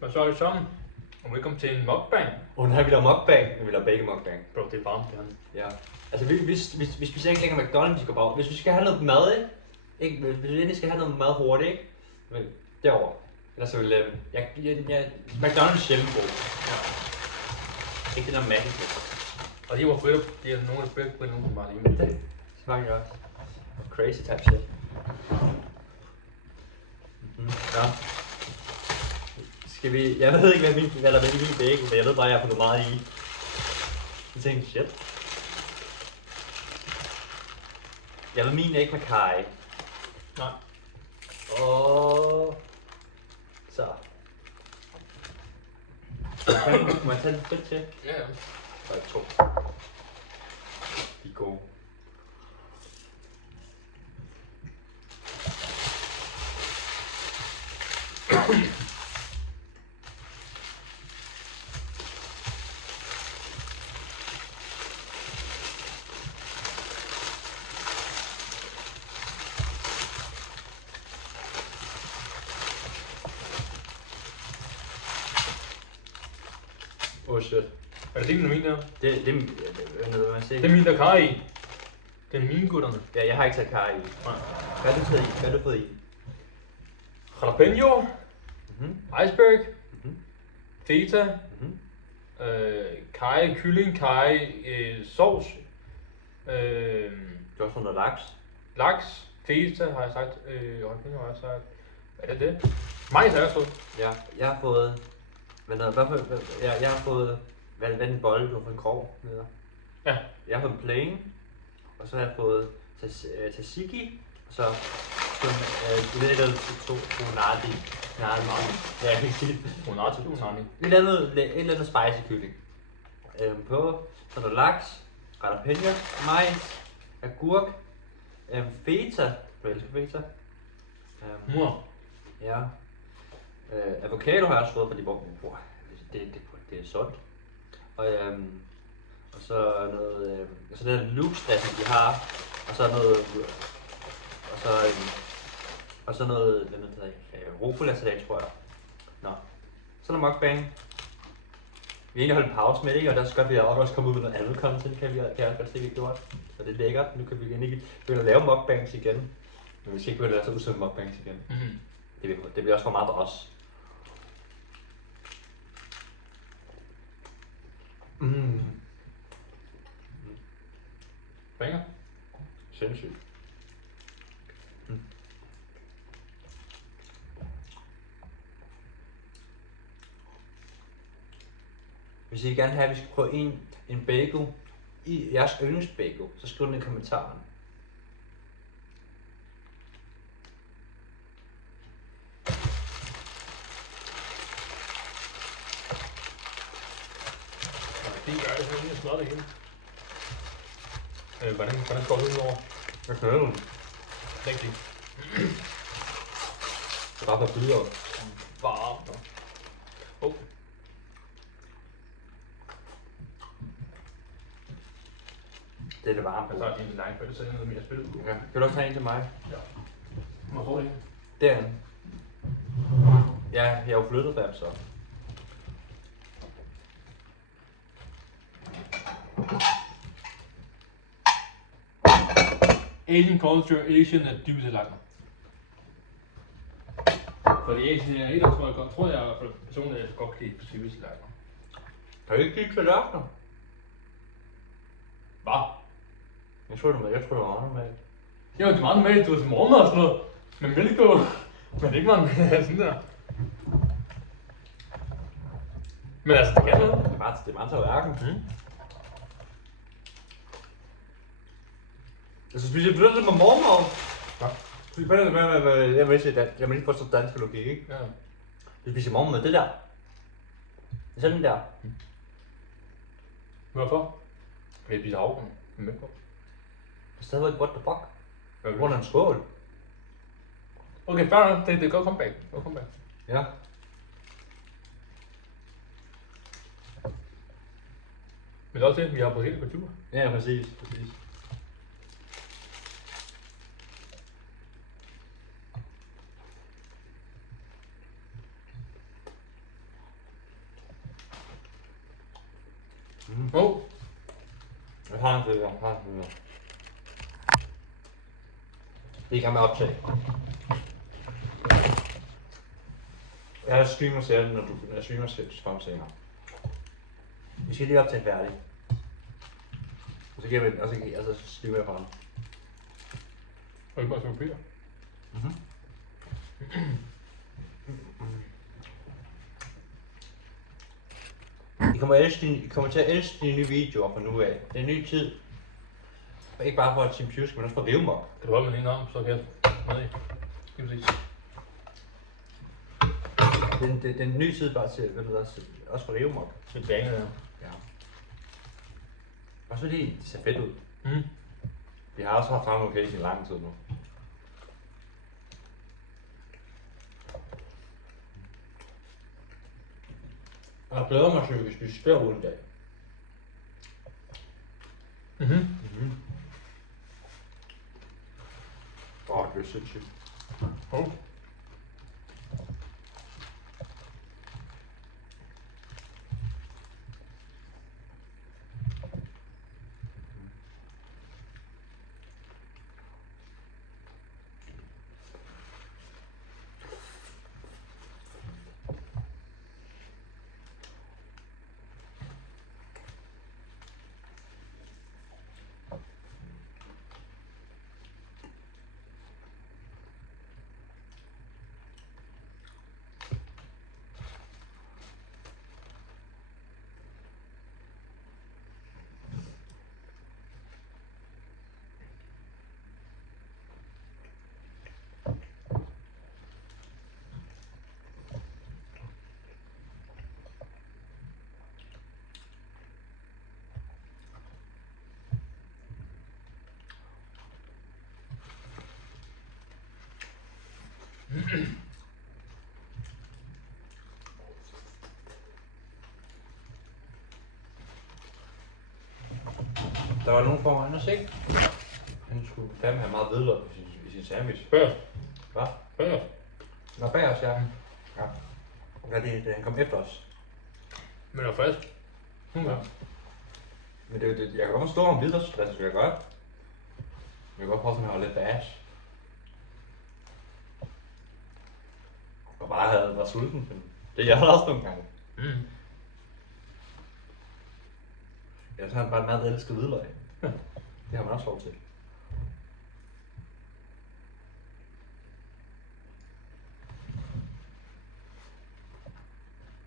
Hvad så er det sammen? Og velkommen til en mukbang. Og nu har vi lavet mukbang, vi laver begge mukbang. Bro, det er varmt det her. Ja. Altså vi spiser ikke længere McDonald's, vi skal bare. Hvis vi skal have noget mad, ikke? Hvis vi endelig skal have noget mad hurtigt, ikke? Men derovre. Eller så vil McDonald's er sjældent god. Ja. Ikke det der magisk. Og de var fedt, det er nogle af de bedste briller, som bare lige. Det smager godt. Crazy type shit. Ja. Skal vi... Jeg ved ikke, hvad der er i min bacon, men jeg ved bare, at jeg har fået meget i. Jeg tænkte, shit. Jeg vil min ikke med kaj. Nej. Og... Så. Må jeg tage lidt fedt til? Ja, ja. Så er 2. De er gode. Oh shit. Er det din eller min der? Det hvad man siger. Det er min, der kar i. Det er mine gutterne. Ja, jeg har ikke taget kar i. Nej. Hvad har du fået i? Hvad har du fået i? Jalapeno. Iceberg. Feta. Kaj, kylling, kaj, sovs. Du har også fået noget laks. Laks. Feta har jeg sagt. Jalapeno har jeg sagt. Er det det? Majs har jeg også fået. Ja, jeg har fået... Jeg har fået... Hvad er en bolle, du har fået en krog med? Ja. Jeg har fået en plain. Og så har jeg fået tzatziki. Og så... Du ved ikke, tonati. Nej, ja, jeg kan ikke sige det. Tonati. Et eller andet spicy kylling. På, så er der laks, jalapeno, majs, agurk, feta, du elsker feta. Ja. Avocado har jeg også fået, fordi det er sundt. Og så noget, så den lukstress, de har, og så noget, og så noget, hvad hedder det, rucola-salat, tror jeg. Nå, så er der mukbang. Vi har egentlig holdt en pause med det, og der skal vi også komme ud med noget andet content, kan jeg også godt se, vi har gjort. Så det er lækkert. Nu kan vi igen ikke begynde at lave mukbangs igen. Men vi skal ikke begynde at lave så udsende mukbangs igen. Det bliver også for meget for os. Banger. Sindssygt. Hvis I gerne have, at vi skal prøve en bagel i jeres yndlingsbagel, så skriv den i kommentaren. Det gør det sådan, jeg smadrer det hele. Hvordan går det ud over? Hvad kører du? Rigtig. Det er bare for bidder. Varmt. Oh. Det er det varme. Jeg tager en lang for det, så er noget mere spil. Ja. Kan du også tage en til mig? Ja. Må jeg få det? Derinde. Ja, jeg har jo flyttet der, så. Asian culture, Asian er dybest tallerkener. Fordi Asian er et, tror jeg personligt, at jeg godt kan lide på dybest tallerkener. Kan du ikke lide tallerkener? Hvad? Jeg tror det var normalt. Det var meget normalt, du var til morgenmad og sådan noget. Med mælk på. Men ikke meget med sådan der. Men altså, det kan noget. Det er bare en tallerken. Jeg synes, vi bliver det med morgenmad. Ja. Jeg vil ikke forstå dansk logik, ikke? Ja. Vi spiser morgenmad, det der. Det er sådan den der. Hvorfor? Fordi jeg spiser havregryn med mælk på. Stadigvæk, what the fuck? Hvad Hvor er en skål? Okay, fair nok. Det er godt comeback. Godt comeback. Ja. Men det er også det, vi har forskellige kulturer. Ja, præcis. Jeg har en til jer. Det kan man optage. Jeg streamer selv, når jeg streamer selv senere. Vi skal lige optage færdig. Og så giver vi, og så streamer jeg fra den. Og ikke bare til papir. I kommer til at elske de nye videoer fra nu af. Det er en ny tid. Ikke bare for Team Pjusk, men også for Rivmok. Kan du holde med din arm, så kan jeg med i. Lige præcis. Det er en ny tid bare til, også for Rivmok. Lidt banger der. Ja. Også fordi det ser fedt ud. Mm. Vi har også haft samme location i lang tid nu. Og jeg glæder mig til, at vi skal spise spærrulle i dag. Det er sindssygt. Der var nogen foran os, ikke? Han skulle fandme have meget hvidløg i sin sandwich. Bag os. Hvad? Bag os. Nå, bag os, ja. Ja. Hvad er det, han kom efter os? Men er frisk. Ja. Men det er jo det, jeg kan godt forstå om hvidløgsstress, det skal jeg godt. Jeg kan godt prøve, at han var lidt bash. Og bare var sulten, men det er jeg også nogle gange. Ellers har han bare en meget elsket hvidløg. Det har man også lov til.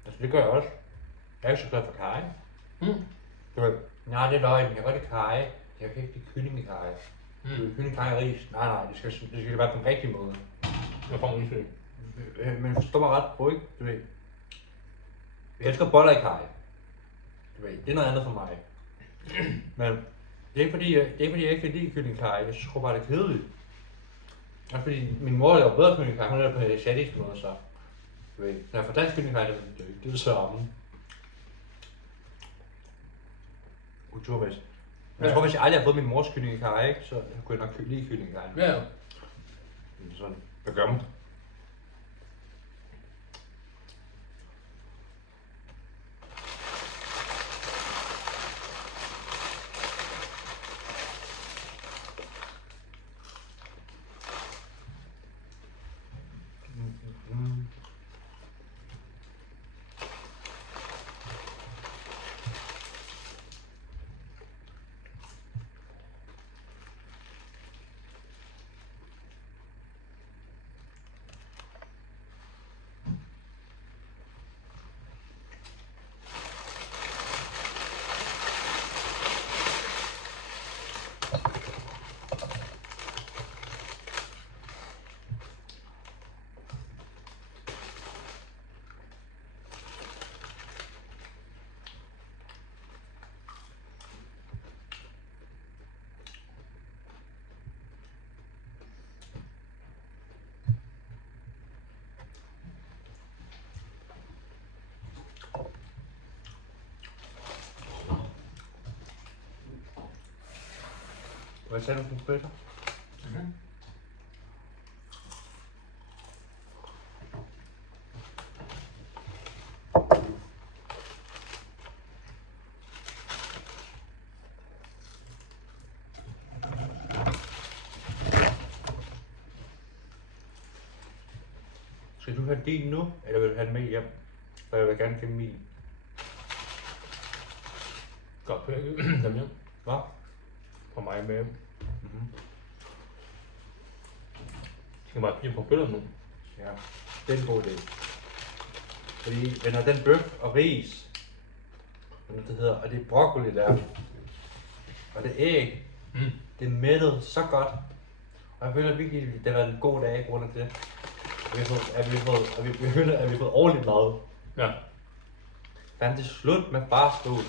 Altså det gør jeg også. Jeg er ikke så glad for karry. Nej, det er løgn. Jeg kan godt lide karry. Jeg kan ikke lide kylling i karry. Kylling, karry og ris. Nej, det skal være på den rigtige måde. Jeg får en udsøg. Men forstår mig ret på, ikke? Du ved. Jeg elsker boller i karry. Du ved, det er noget andet for mig. Men det er ikke fordi, jeg ikke kan lide kylling karry. Jeg synes bare, det er kedeligt. Også fordi min mor laver bedre kylling karry. Hun laver på en asiatisk måde, så. Du ved, når jeg får dansk kylling karry, det er det samme. Kulturmæssigt. Men jeg tror, hvis jeg aldrig har fået min mors kylling karry, ikke, så kunne jeg nok lide kylling karry. Ja. Sådan, hvad gør man? Hvad sagde du for bøtter? du have din nu, eller vil du have den med hjem? For jeg vil gerne finde min. Godt penge. Dem hjem. Hvad? Fra mig med hjem. Mm-hmm. Jeg kan bare give på billeder nu. Ja, det er en god idé. Fordi venner, den bøf og ris, det hedder, og det er broccoli der, og det er æg, det er mættet så godt. Og jeg føler virkelig, at det har været en god dag på grund af det. At vi har fået ordentligt mad. Ja. Fandt det slut med fast food.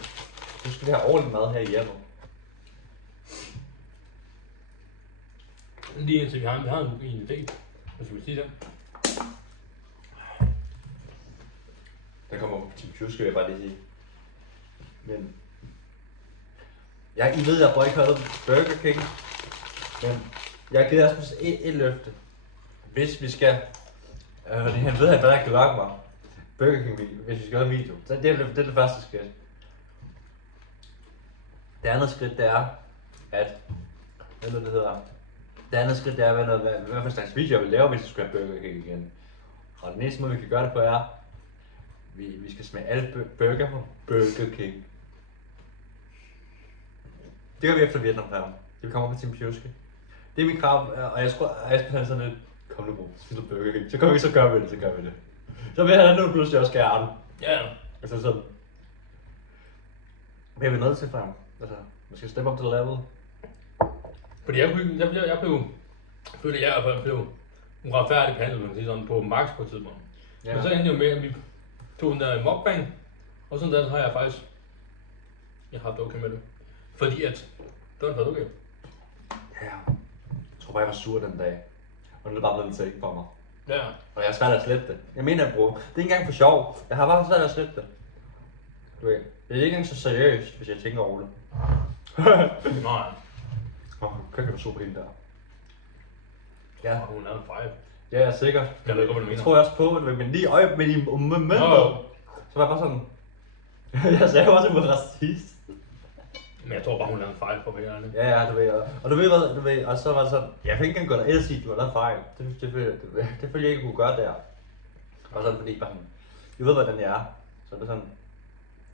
Nu skal vi have ordentligt mad her i hjemmet. Lige indtil vi har en idé. Hvad skal vi sige det? Den kommer på Team Pjuske, vil jeg bare lige sige. Men... I ved, jeg boykottet Burger King. Men jeg har givet os et løfte. Hvis vi skal... han ved, hvad der kan lokke mig. Burger King video, hvis vi skal have en video. Så det er det første skridt. Det andet skridt, det er, at... Hvad det hedder? Det andet skridt, det er, hvad for slags video jeg vil lave, hvis vi skal have Burger King igen. Og den eneste måde, vi kan gøre det på, er... Vi skal smage alle burger på Burger King. Det gør vi efter Vietnam-færgen. Det kommer på Team Pjuske. Det er mit krav, og jeg tror, at Aspen han sådan lidt, kom nu bro, spil Burger King. Så gør vi det. Så vil han nu pludselig også gerne. Ja. Altså sådan. Hvad er vi nødt til frem? Altså, man skal steppe op til level. Fordi jeg følte, jeg blev uretfærdigt behandlet, kan man sige sådan, på max på et tidspunkt. Ja. Men så endte det jo med, at vi tog den der mukbang, og sådan der så har jeg faktisk, jeg har haft det okay med det. Fordi at, det var okay. Ja. Jeg tror bare, jeg var sur den dag. Og nu er det bare blevet en ting for mig. Ja. Og jeg er svært at slette det. Jeg mener, bro, det er ikke engang for sjov. Jeg har bare svært at slette det. Du ved, det er ikke engang så seriøst, hvis jeg tænker over det. Nej. Kan du så på hende der? Ja. Og hun er en fejl. Ja, jeg er sikker. Jeg ved godt, hvad du mener. Jeg tror også på, men lige med de momenter, så var jeg bare sådan... jeg sagde jo også, at hun var racist. Men jeg tror bare, hun er en fejl på mig. Ja, du ved. Og du ved hvad, og så var det sådan... Jeg fik ikke engang gå der og sige, at du var lavet fejl. Det følte jeg ikke kunne gøre der. Og sådan fordi bare sådan... Jeg ved, hvordan jeg er. Så det er sådan...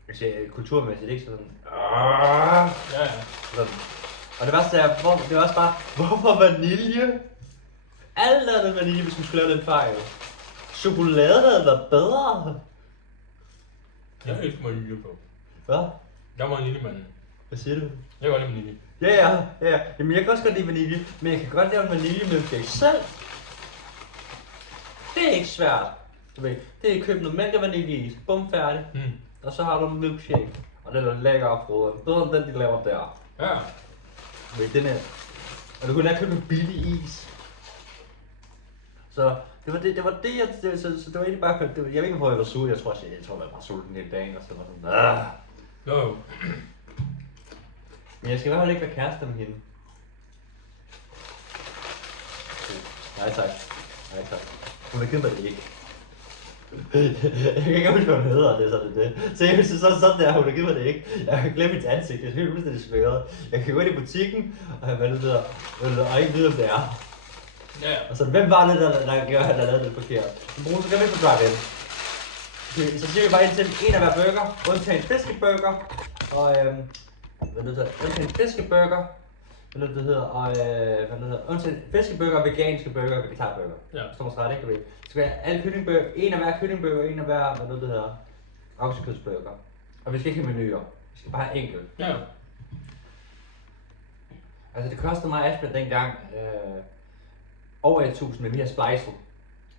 Jeg siger, kulturmæssigt ikke sådan... Ja. Sådan. Og det værste er, det er også bare... Hvorfor vanilje? Alt andet vanilje, hvis man skulle lave den fejl. Chokolade havde været bedre. Jeg elsker vanilje på. Hvad? Jeg var en lille mand. Hvad siger du? Jeg kan godt lide vanilje. Ja. Jamen jeg kan også godt lide vanilje, men jeg kan godt lave en vaniljemilkshake selv. Det er ikke svært. Du ved, det er at købe noget mælk og vaniljeis. Bum, færdig. Og så har du en milkshake. Og den er lækker og froden. Bedre end den, de laver der. Ja. Du ved, den er... Og du kunne lære at købe en billig is. Så det var det, så det var egentlig bare, jeg ved ikke, hvorfor jeg var sur, jeg tror, jeg var bare sulten hele dagen, og så var sådan, Jo. Men jeg skal i hvert fald ikke være kæreste med hende. Nej tak. Hun har givet mig det ikke. Jeg kan ikke huske, hvad hun hedder, det er sådan det. Seriøst, så sådan der, hun har givet mig det ikke. Jeg har glemt mit ansigt, jeg er helt fuldstændig sløret. Jeg kan gå ind i butikken, og jeg ikke vide, om det er. Ja. Og så hvem var det, der lavede det forkert? Så kan vi ikke på drive-in. Så siger vi bare ind til en af hver burger, undtagen fiskeburger, og undtagen fiskeburger, undtagen fiskeburger, veganske burger og vegetarburger. Ja. Så må ret, ikke? Det skal være alle kyllingburger, en af hver kyllingburger, en af hver, oksekødsburger. Og vi skal ikke have menuer, vi skal bare have enkelt. Ja. Altså det kostede mig Asbjørn dengang, over 1.000 med mere splicel.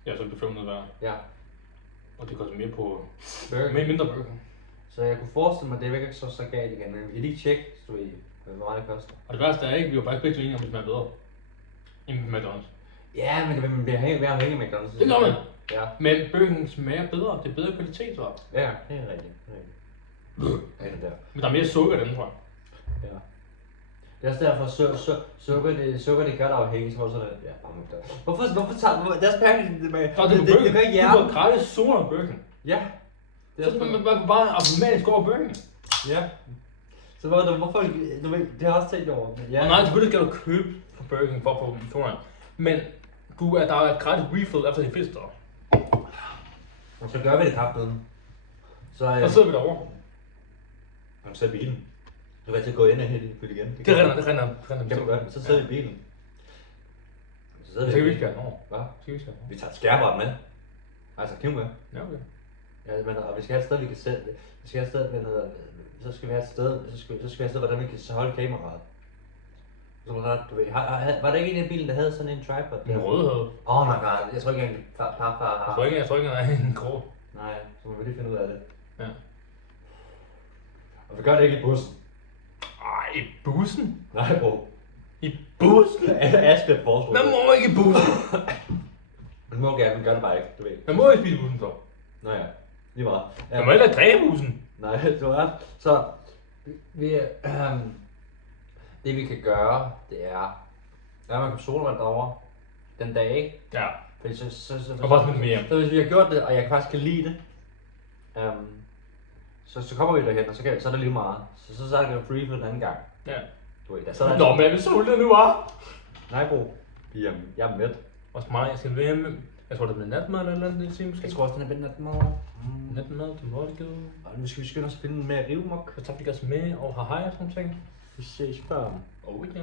Ja, så er det 500 hver. Ja. Og det koster mere på Burger. mere mindre burger. Så jeg kunne forestille mig, at det er ikke så galt igen, men vi kan lige tjekke, så vi, hvor meget det koster. Og det værste er ikke, vi var faktisk begge enige om, at det smager bedre end McDonald's. Ja, men man bliver afhængig af McDonald's. Det gør man. Ja. Men burgeren smager bedre, det er bedre kvalitet, tror jeg. Ja, det er rigtigt. Ja, det der. Men der er mere sukker i den, tror jeg. Ja. Det er også derfor, sukker det gør dig afhængig, så sådan, ja, bare McDonald's. Hvorfor tager deres penge med? Det gør ikke jer. Du har gratis soda og burger. Ja. Så man bare automatisk over burgeren. Ja. Så hvorfor, du ved, det har jeg også tænkt over. Ja. Og nej, selvfølgelig skal du købe på burgeren for at få sodaen. Men der er et gratis refill efter de fisk der. Og så gør vi det kraftedeme. Så Så sidder vi derovre. han sidder i bilen. Så vil jeg til at gå ind og hente det igen. Det render. Kan man gøre det? Så sidder vi i bilen. Så sidder Så kan vi i ikke gøre over. Hvad? Så kan vi ikke gøre over. Vi tager skærmbart med. Altså kniv med. Ja, okay. Ja, men og vi skal have et sted, vi kan sætte. Vi skal have et sted, så skal vi have et sted, så skal vi have et sted, hvordan vi kan så holde kameraet. Så du ved, var der ikke en af bilen, der havde sådan en tripod? En rød havde. Oh my god, jeg tror ikke engang farfar har. Jeg tror ikke, han er en grå. Nej, så må vi lige finde ud af det. Ja. Og vi gør det ikke i bussen. Ej, i bussen? Nej, bro. I bussen? Asbjørn foreslår Man må ikke i bussen. Man må gerne, men gør det bare ikke, du ved. Man må ikke spise i bussen så. Nå ja, lige meget. Ja. Man må heller ikke drikke i bussen. Nej, du har ret. Så, det vi kan gøre, det er, at man kan solvand derovre den dag, ikke? Ja. Fordi så Og bare smide med hjem. Så hvis vi har gjort det, og jeg faktisk kan lide det, så kommer vi derhen, og så er der lige meget. Så er det free for den anden gang. Ja. Du ved, så er der Nå, men jeg vil solte nu, var. Nej, bro. Jeg er med. Også mig, jeg skal være med. Jeg tror, det bliver natmad eller noget andet, det måske. Jeg tror også, den er bedre natmad. Natmad til Morgengade. Og nu skal vi skynde os at finde med rivmok. Så tager vi gas med og har hej og sådan ting. Vi ses før. Oh ja.